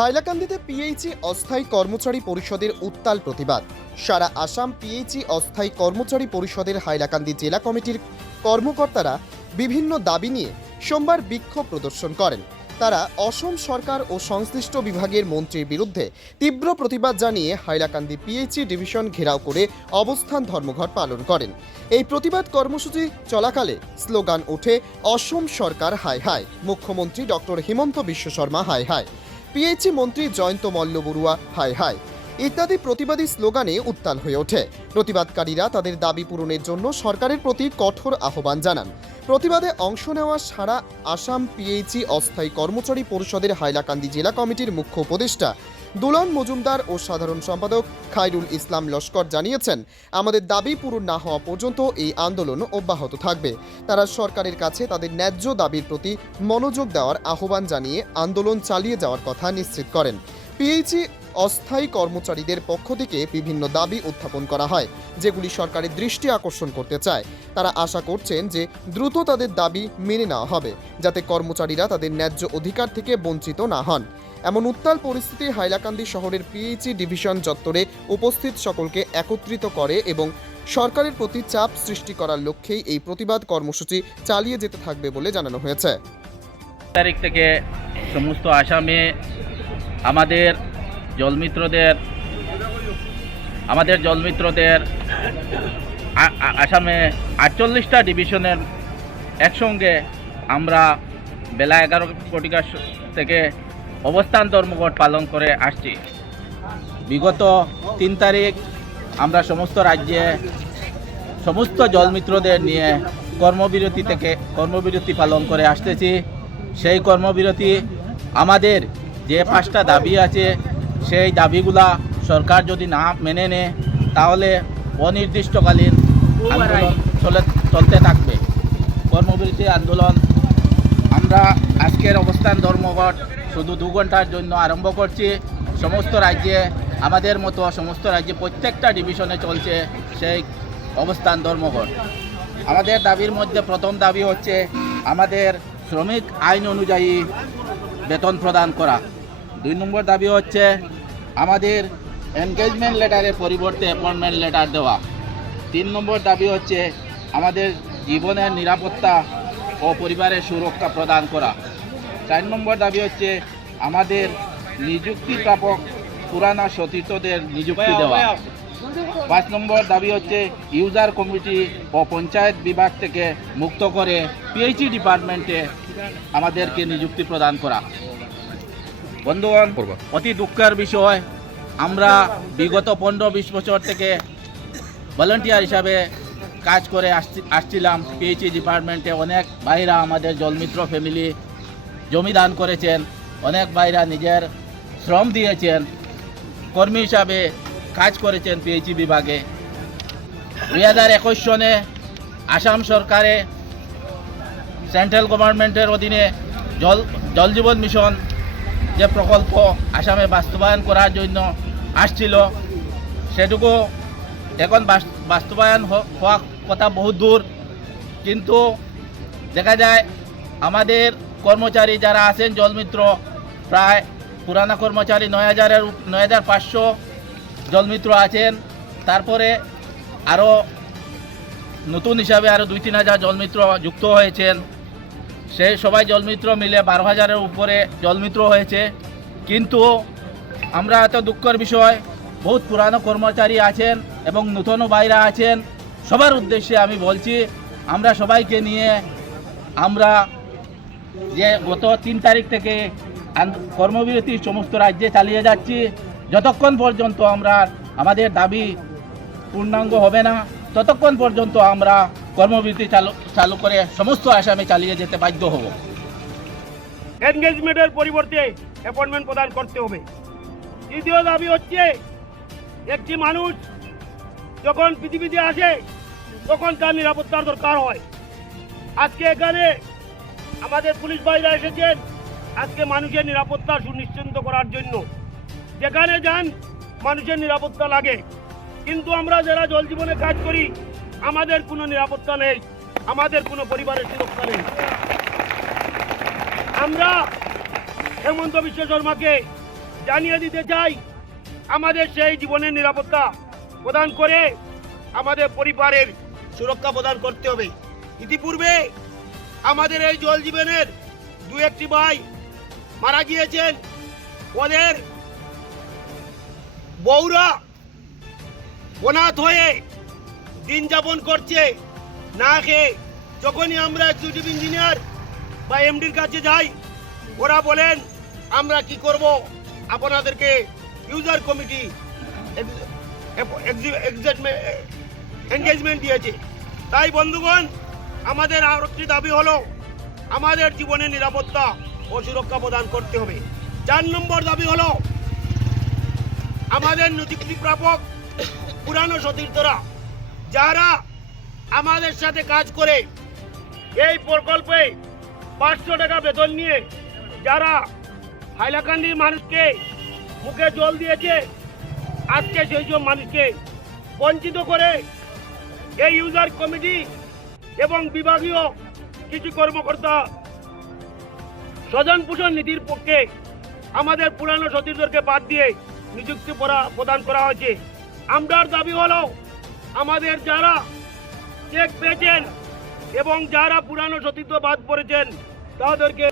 হাইলাকান্দিতে PHE অস্থায়ী কর্মচারী পরিষদের উত্তাল প্রতিবাদ। সারা আসাম পিএইচি অস্থায়ী কর্মচারী পরিষদের হাইলাকান্দি জেলা কমিটির কর্মকর্তারা বিভিন্ন দাবি নিয়ে সোমবার বিক্ষোভ প্রদর্শন করেন। তারা অসম সরকার ও সংশ্লিষ্ট বিভাগের মন্ত্রীর বিরুদ্ধে তীব্র প্রতিবাদ জানিয়ে হাইলাকান্দি পিএইচি ডিভিশন ঘেরাও করে অবস্থান ধর্মঘট পালন করেন। এই প্রতিবাদ কর্মসূচি চলাকালে স্লোগান ওঠে, অসম সরকার হায় হায়। মুখ্যমন্ত্রী ডক্টর হিমন্ত বিশ্ব শর্মা হায় হায়। পিএইচই মন্ত্রী জয়ন্ত মল্ল বড়ুয়া, হায় হায়। ইত্যাদি প্রতিবাদী স্লোগানে উত্তাল হয়ে ওঠে। প্রতিবাদকারীরা তাদের দাবি পূরণের জন্য সরকারের প্রতি কঠোর আহ্বান জানান। প্রতিবাদে অংশ নেওয়া সারা আসাম পিএইচই অস্থায়ী কর্মচারী পরিষদের হাইলাকান্দি জেলা কমিটির মুখ্য উপদেষ্টা দুলন মজুমদার ও সাধারণ সম্পাদক খায়রুল ইসলাম লস্কর জানিয়েছেন, আমাদের দাবি পূরণ না হওয়া পর্যন্ত এই আন্দোলন অব্যাহত থাকবে। তারা সরকারের কাছে তাদের ন্যায্য দাবির প্রতি মনোযোগ দেওয়ার আহ্বান জানিয়ে আন্দোলন চালিয়ে যাওয়ার কথা নিশ্চিত করেন। পিএইচই অস্থায়ী কর্মচারীদের পক্ষ থেকে বিভিন্ন দাবি উত্থাপন করা হয়, যেগুলি সরকারের দৃষ্টি আকর্ষণ করতে চায়। তারা আশা করছেন যে দ্রুত তাদের দাবি মেনে নেওয়া হবে, যাতে কর্মচারীরা তাদের ন্যায্য অধিকার থেকে বঞ্চিত না হন। এমন উত্তাল পরিস্থিতি হাইলাকান্দি শহরের পিএইচই ডিভিশন চত্বরে উপস্থিত সকলকে একত্রিত করে এবং সরকারের প্রতি চাপ সৃষ্টি করার লক্ষ্যেই এই প্রতিবাদ কর্মসূচি চালিয়ে যেতে থাকবে বলে জানানো হয়েছে। তারিখ থেকে সমস্ত আসামে আমাদের জলমিত্রদের, আমাদের জলমিত্রদের আসামে আটচল্লিশটা ডিভিশনের একসঙ্গে আমরা বেলা এগারো কোটিকার থেকে অবস্থান ধর্মঘট পালন করে আসছি। বিগত তিন তারিখ আমরা সমস্ত রাজ্যে সমস্ত জলমিত্রদের নিয়ে কর্মবিরতি থেকে কর্মবিরতি পালন করে আসতেছি। সেই কর্মবিরতি আমাদের যে পাঁচটা দাবি আছে সেই দাবিগুলা সরকার যদি না মেনে নেয় তাহলে অনির্দিষ্টকালীন চলে চলতে থাকবে। কর্মবিরতি আন্দোলন। আমরা আজকের অবস্থান ধর্মঘট শুধু দু ঘণ্টার জন্য আরম্ভ করছি। সমস্ত রাজ্যে আমাদের মতো সমস্ত রাজ্যে প্রত্যেকটা ডিভিশনে চলছে সেই অবস্থান ধর্মঘট। আমাদের দাবির মধ্যে প্রথম দাবি হচ্ছে আমাদের শ্রমিক আইন অনুযায়ী বেতন প্রদান করা। দুই নম্বর দাবি হচ্ছে আমাদের এনগেজমেন্ট লেটারের পরিবর্তে অ্যাপয়েন্টমেন্ট লেটার দেওয়া। তিন নম্বর দাবি হচ্ছে আমাদের জীবনের নিরাপত্তা ও পরিবারের সুরক্ষা প্রদান করা। চার নম্বর দাবি হচ্ছে আমাদের নিযুক্তি প্রাপক পুরানা সতীর্থদের নিযুক্তি দেওয়া। পাঁচ নম্বর দাবি হচ্ছে ইউজার কমিটি ও পঞ্চায়েত বিভাগ থেকে মুক্ত করে পিএইচই ডিপার্টমেন্টে আমাদেরকে নিযুক্তি প্রদান করা। বন্ধুগণ অতি দুঃখের বিষয় আমরা বিগত পনেরো বিশ বছর থেকে ভলেন্টিয়ার হিসাবে কাজ করে আসছি আসছিলাম। পিএইচই ডিপার্টমেন্টে অনেক ভাইরা আমাদের জলমিত্র ফ্যামিলি জমি দান করেছেন। অনেক ভাইরা নিজের শ্রম দিয়েছেন। কর্মী হিসাবে কাজ করেছেন পিএইচই বিভাগে। দুই হাজার একুশ সনে আসাম সরকারে সেন্ট্রাল গভর্নমেন্টের অধীনে জল জল জীবন মিশন যে প্রকল্প আসামে বাস্তবায়ন করার জন্য আসছিল, সেটুকু এখন বাস্তবায়ন হওয়া কথা বহু দূর। কিন্তু দেখা যায়, আমাদের কর্মচারী যারা আছেন জলমিত্র প্রায় পুরানা কর্মচারী নয় হাজারের নয় হাজার পাঁচশো জলমিত্র আছেন। তারপরে আরও নতুন হিসাবে আরও দুই তিন হাজার জলমিত্র যুক্ত হয়েছেন। সেই সবাই জলমিত্র মিলে বারো হাজারের উপরে জলমিত্র হয়েছে। কিন্তু আমরা এত দুঃখের বিষয়, বহুত পুরানো কর্মচারী আছেন এবং নতুন বাইরা আছেন। সবার উদ্দেশ্যে আমি বলছি, আমরা সবাইকে নিয়ে আমরা যে গত তিন তারিখ থেকে কর্মবিরতি সমস্ত রাজ্যে চালিয়ে যাচ্ছি। যতক্ষণ পর্যন্ত আমরা, আমাদের দাবি পূর্ণাঙ্গ হবে না, ততক্ষণ পর্যন্ত আমরা কর্মবিরতি চালু চালু করে সমস্ত আসামে চালিয়ে যেতে বাধ্য হব। এনগেজমেন্টের পরিবর্তে অ্যাপয়েন্টমেন্ট প্রদান করতে হবে। তৃতীয় দাবি হচ্ছে, একটি মানুষ যখন পৃথিবীতে আসে, তখন তার নিরাপত্তার দরকার হয়। আজকে এখানে আমাদের পুলিশ ভাইরা এসেছেন, আজকে মানুষের নিরাপত্তা সুনিশ্চিত করার জন্য। যেখানে যান, মানুষের নিরাপত্তা লাগে। কিন্তু আমরা যারা জল জীবনে কাজ করি আমাদের কোনো নিরাপত্তা নেই, আমাদের কোনো পরিবারের সুরক্ষা নেই। আমরা হেমন্ত বিশ্ব শর্মাকে জানিয়ে দিতে চাই, আমাদের সেই জীবনের নিরাপত্তা প্রদান করে আমাদের পরিবারের সুরক্ষা প্রদান করতে হবে। ইতিপূর্বে আমাদের এই জল জীবনের দু একটি ভাই মারা গিয়েছেন। ওদের বউরা অনাথ হয়ে দিন যাপন করছে। না খেয়ে যখনই আমরা এক্সিকিউটিভ ইঞ্জিনিয়ার বা এমডির কাছে যাই, ওরা বলেন, আমরা কি করব? আপনাদেরকে ইউজার কমিটি এনগেজমেন্ট দিয়েছে। তাই বন্ধুগণ, আমাদের আর একটি দাবি হলো, আমাদের জীবনের নিরাপত্তা ও সুরক্ষা প্রদান করতে হবে। চার নম্বর দাবি হলো, আমাদের নিযুক্তি প্রাপক পুরানো সতীর্থরা যারা আমাদের সাথে কাজ করে এই প্রকল্পে পাঁচশো টাকা বেতন নিয়ে যারা হাইলাকান্দির মানুষকে মুখে জল দিয়েছে, আজকে সেই সব মানুষকে বঞ্চিত করে এই ইউজার কমিটি এবং বিভাগীয় কিছু কর্মকর্তা স্বজন পোষণ নীতির পক্ষে আমাদের পুরানো সতীর্থদেরকে বাদ দিয়ে নিযুক্তি পরা- প্রদান করা হয়েছে। আমরার দাবি হলো আমাদের যারা চেক পেয়েছেন এবং যারা পুরানো সতীর্থ বাদ পড়েছেন তাদেরকে